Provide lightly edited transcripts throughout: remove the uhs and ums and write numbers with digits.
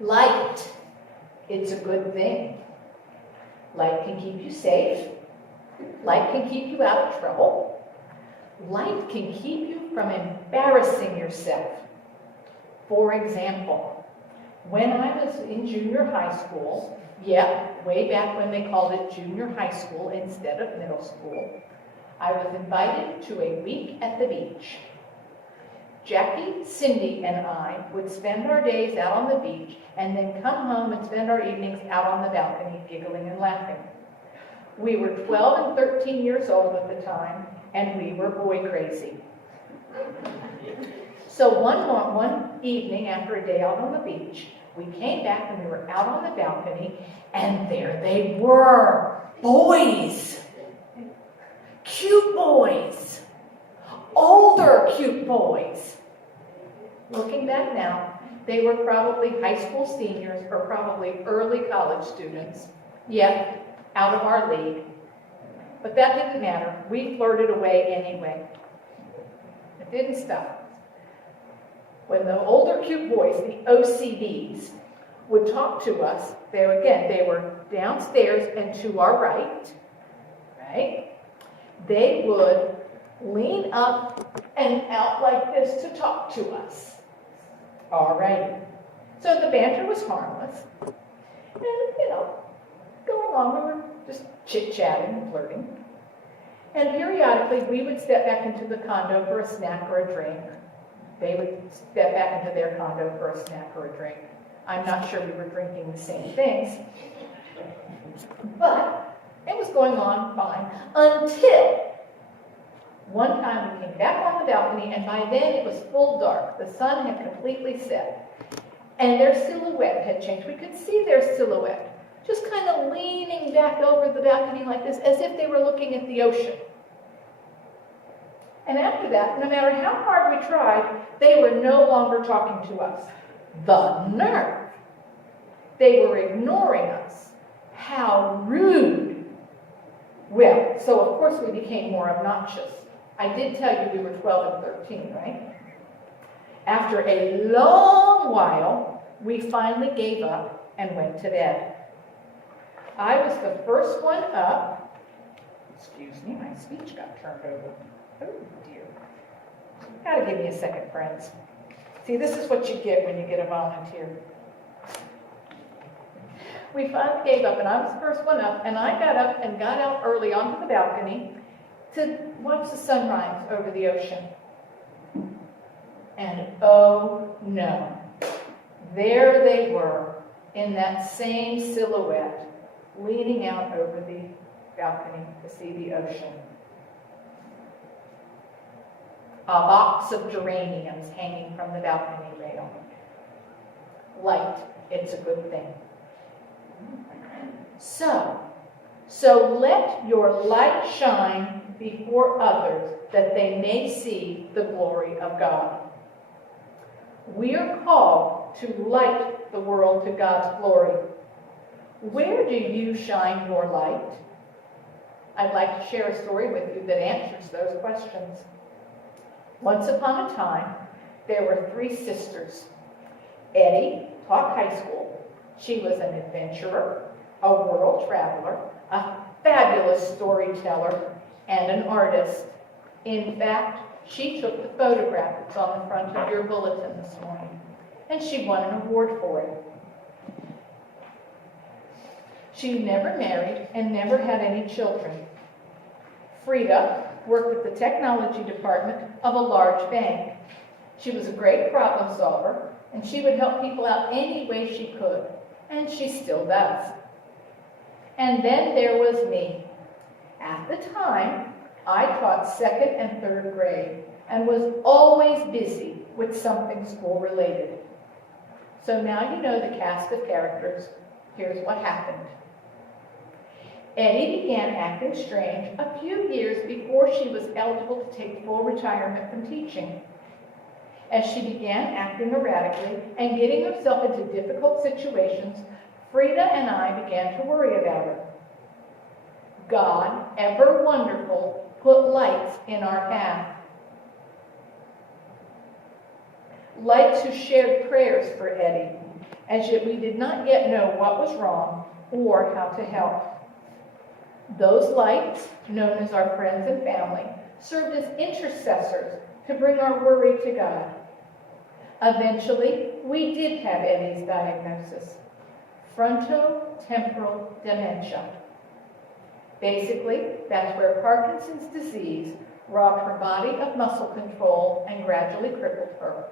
Light, it's a good thing. Light can keep you safe. Light can keep you out of trouble. Light can keep you from embarrassing yourself. For example, when I was in junior high school, way back when they called it junior high school instead of middle school, I was invited to a week at the beach. Jackie, Cindy, and I would spend our days out on the beach and then come home and spend our evenings out on the balcony giggling and laughing. We were 12 and 13 years old at the time, and we were boy crazy. So one evening after a day out on the beach, we came back and we were out on the balcony, and there they were, boys. Cute boys. Older cute boys. Looking back now, they were probably high school seniors or probably early college students. Out of our league. But that didn't matter. We flirted away anyway. It didn't stop. When the older cute boys, the OCDs, would talk to us, they were downstairs and to our right? They would lean up and out like this to talk to us. All right. So the banter was harmless. And, going along, we were just chit-chatting and flirting. And periodically, we would step back into the condo for a snack or a drink. They would step back into their condo for a snack or a drink. I'm not sure we were drinking the same things. But it was going on fine until one time we came back on the balcony, and by then it was full dark. The sun had completely set. And their silhouette had changed. We could see their silhouette, just kind of leaning back over the balcony like this, as if they were looking at the ocean. And after that, no matter how hard we tried, they were no longer talking to us. The nerve! They were ignoring us. How rude! Well, so of course we became more obnoxious. I did tell you we were 12 and 13, right? After a long while, we finally gave up and went to bed. I was the first one up. Excuse me, my speech got turned over. Oh dear. Gotta give me a second, friends. See, this is what you get when you get a volunteer. We finally gave up, and I was the first one up, and I got up and got out early onto the balcony to watch the sunrise over the ocean. And oh no, there they were in that same silhouette, leaning out over the balcony to see the ocean. A box of geraniums hanging from the balcony rail. Light, it's a good thing. So let your light shine before others, that they may see the glory of God. We are called to light the world to God's glory. Where do you shine your light? I'd like to share a story with you that answers those questions. Once upon a time, there were 3 sisters. Eddie taught high school. She was an adventurer, a world traveler, a fabulous storyteller, and an artist. In fact, she took the photograph that's on the front of your bulletin this morning, and she won an award for it. She never married and never had any children. Frida worked at the technology department of a large bank. She was a great problem solver, and she would help people out any way she could, and she still does. And then there was me. At the time, I taught 2nd and 3rd grade and was always busy with something school-related. So now you know the cast of characters. Here's what happened. Eddie began acting strange a few years before she was eligible to take full retirement from teaching. As she began acting erratically and getting herself into difficult situations, Frida and I began to worry about her. God, ever wonderful, put lights in our path. Lights who shared prayers for Eddie, as yet we did not yet know what was wrong or how to help. Those lights, known as our friends and family, served as intercessors to bring our worry to God. Eventually, we did have Eddie's diagnosis: frontotemporal dementia. Basically, that's where Parkinson's disease robbed her body of muscle control and gradually crippled her,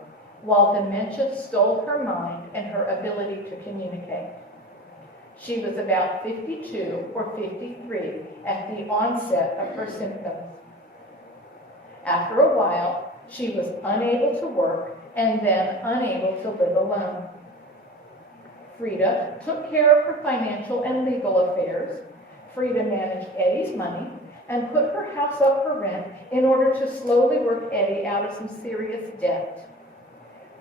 while dementia stole her mind and her ability to communicate. She was about 52 or 53 at the onset of her symptoms. After a while, she was unable to work and then unable to live alone. Frida took care of her financial and legal affairs. Frida managed Eddie's money and put her house up for rent in order to slowly work Eddie out of some serious debt.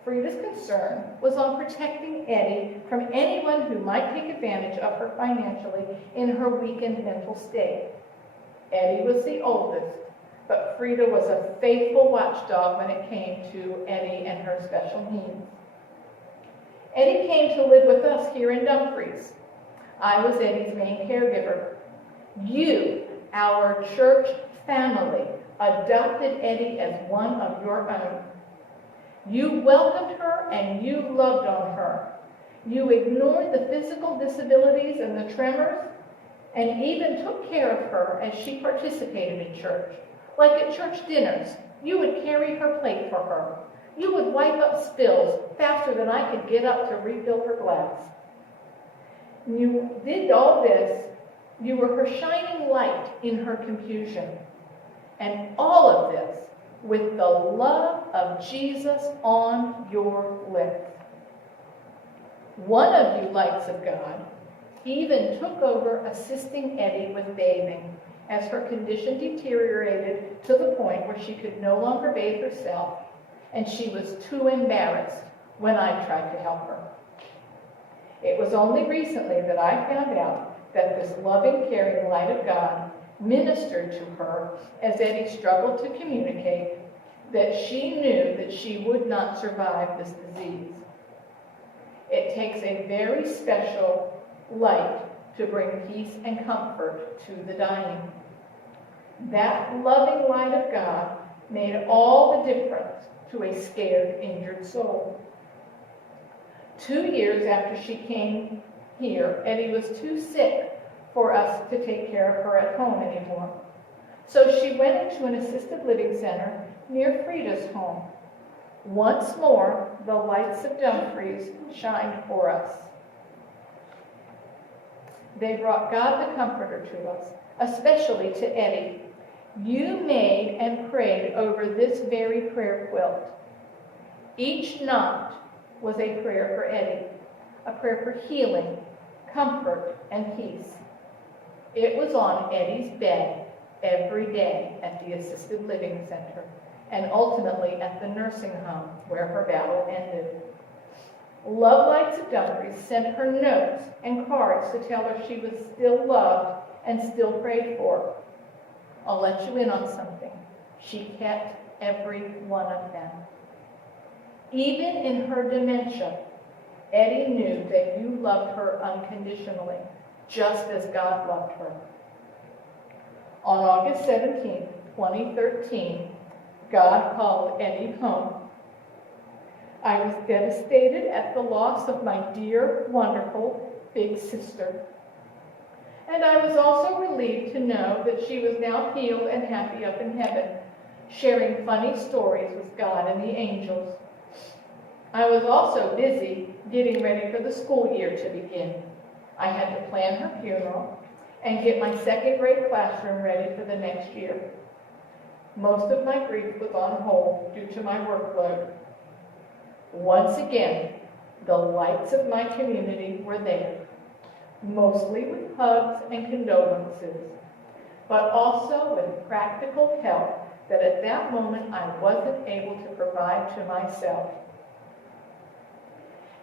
Frida's concern was on protecting Eddie from anyone who might take advantage of her financially in her weakened mental state. Eddie was the oldest, but Frida was a faithful watchdog when it came to Eddie and her special needs. Eddie came to live with us here in Dumfries. I was Eddie's main caregiver. You, our church family, adopted Eddie as one of your own. You welcomed her and you loved on her. You ignored the physical disabilities and the tremors, and even took care of her as she participated in church. Like at church dinners, you would carry her plate for her. You would wipe up spills faster than I could get up to refill her glass. You did all this. You were her shining light in her confusion. And all of this with the love of Jesus on your lips. One of you lights of God even took over assisting Eddie with bathing as her condition deteriorated to the point where she could no longer bathe herself, and she was too embarrassed when I tried to help her. It was only recently that I found out that this loving, caring light of God ministered to her as Eddie struggled to communicate that she knew that she would not survive this disease. It takes a very special light to bring peace and comfort to the dying. That loving light of God made all the difference to a scared, injured soul. 2 years after she came here, Eddie was too sick for us to take care of her at home anymore. So she went into an assisted living center near Frida's home. Once more, the lights of Dumfries shined for us. They brought God the Comforter to us, especially to Eddie. You made and prayed over this very prayer quilt. Each knot was a prayer for Eddie, a prayer for healing, comfort, and peace. It was on Eddie's bed every day at the assisted living center, and ultimately at the nursing home where her battle ended. Love Lights of Dumfries sent her notes and cards to tell her she was still loved and still prayed for. I'll let you in on something. She kept every one of them. Even in her dementia, Eddie knew that you loved her unconditionally, just as God loved her. On August 17, 2013, God called Eddie home. I was devastated at the loss of my dear, wonderful big sister. And I was also relieved to know that she was now healed and happy up in heaven, sharing funny stories with God and the angels. I was also busy getting ready for the school year to begin. I had to plan her funeral and get my second grade classroom ready for the next year. Most of my grief was on hold due to my workload. Once again, the lights of my community were there, mostly with hugs and condolences, but also with practical help that at that moment I wasn't able to provide to myself.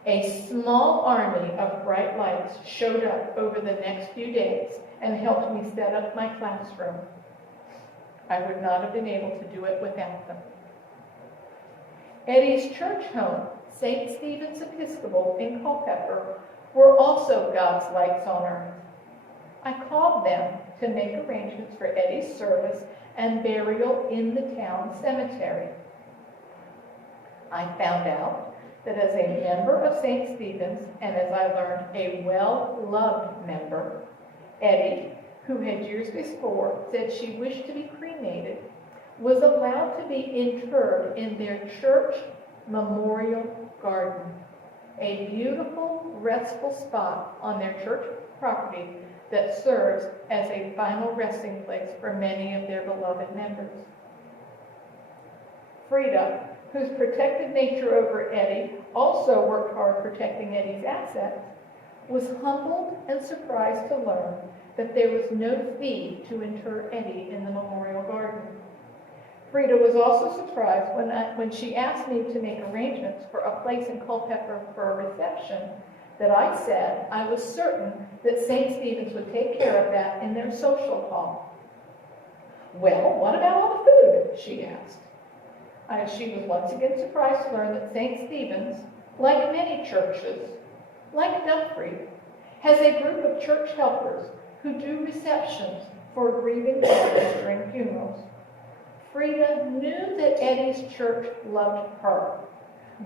A small army of bright lights showed up over the next few days and helped me set up my classroom. I would not have been able to do it without them. Eddie's church home St. Stephen's Episcopal in Culpeper were also God's lights on earth. I called them to make arrangements for Eddie's service and burial in the town cemetery. I found out that as a member of St. Stephen's, and as I learned, a well-loved member, Eddie, who had years before said she wished to be cremated, was allowed to be interred in their church memorial garden, a beautiful, restful spot on their church property that serves as a final resting place for many of their beloved members. Frida, whose protective nature over Eddie also worked hard protecting Eddie's assets, was humbled and surprised to learn that there was no fee to inter Eddie in the memorial garden. Frida was also surprised when she asked me to make arrangements for a place in Culpeper for a reception, that I said I was certain that St. Stephen's would take care of that in their social hall. "Well, what about all the food?" she asked. She was once again surprised to learn that St. Stephen's, like many churches, like Dumfries, has a group of church helpers who do receptions for grieving fathers during funerals. Frida knew that Eddie's church loved her,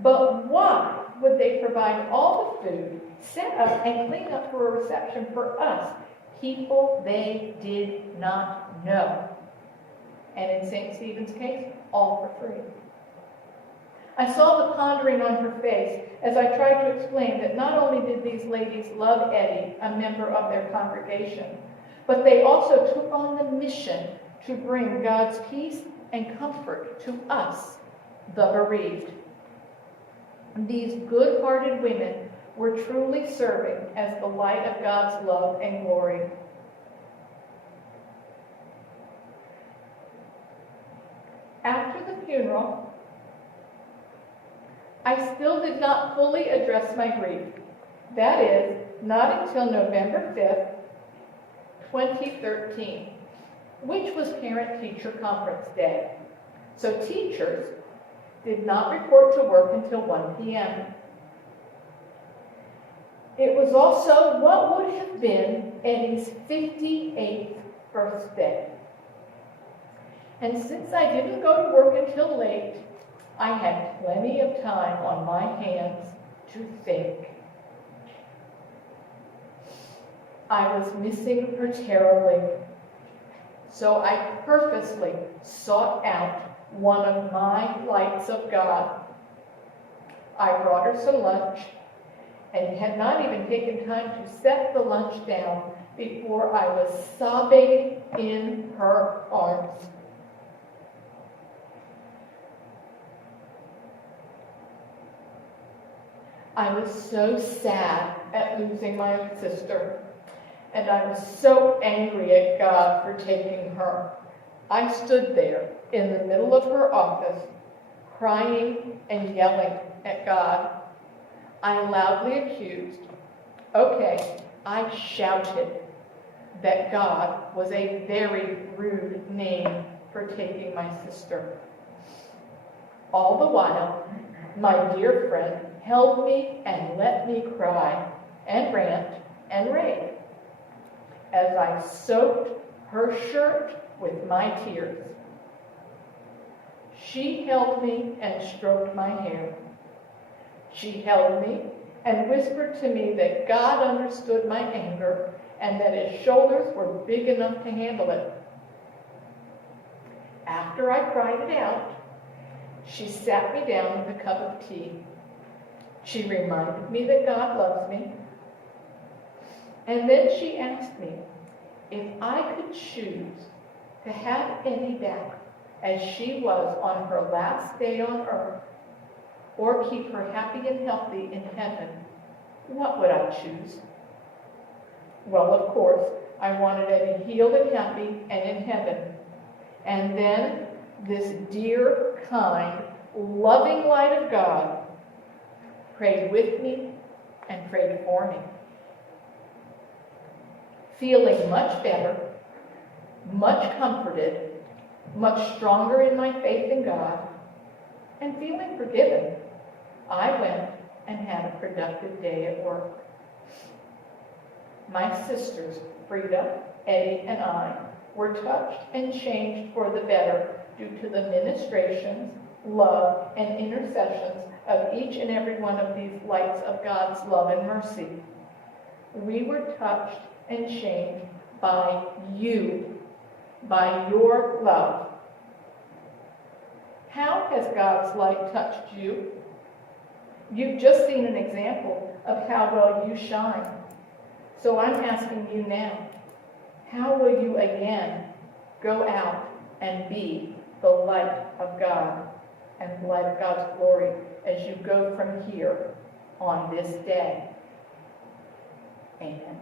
but why would they provide all the food, set up and clean up for a reception for us, people they did not know? And in St. Stephen's case, all for free. I saw the pondering on her face as I tried to explain that not only did these ladies love Eddie, a member of their congregation, but they also took on the mission to bring God's peace and comfort to us, the bereaved. These good-hearted women were truly serving as the light of God's love and glory. After the funeral, I still did not fully address my grief. That is, not until November 5th, 2013, which was Parent-Teacher Conference Day. So teachers did not report to work until 1 p.m. It was also what would have been Eddie's 58th birthday. And since I didn't go to work until late, I had plenty of time on my hands to think. I was missing her terribly, so I purposely sought out one of my lights of God. I brought her some lunch and had not even taken time to set the lunch down before I was sobbing in her arms. I was so sad at losing my sister, and I was so angry at God for taking her. I stood there in the middle of her office, crying and yelling at God. I loudly accused, I shouted that God was a very rude name for taking my sister. All the while, my dear friend held me and let me cry and rant and rave as I soaked her shirt with my tears. She held me and stroked my hair. She held me and whispered to me that God understood my anger and that his shoulders were big enough to handle it. After I cried it out, she sat me down with a cup of tea. She reminded me that God loves me. And then she asked me if I could choose to have Eddie back as she was on her last day on earth, or keep her happy and healthy in heaven, what would I choose? Well, of course, I wanted Eddie healed and happy and in heaven. And then this dear, kind, loving light of God prayed with me and prayed for me. Feeling much better, much comforted, much stronger in my faith in God, and feeling forgiven, I went and had a productive day at work. My sisters, Frida, Eddie, and I, were touched and changed for the better due to the ministrations, love, and intercessions of each and every one of these lights of God's love and mercy. We were touched and changed by you, by your love. How has God's light touched you? You've just seen an example of how well you shine. So I'm asking you now, how will you again go out and be the light of God and the light of God's glory as you go from here on this day? Amen.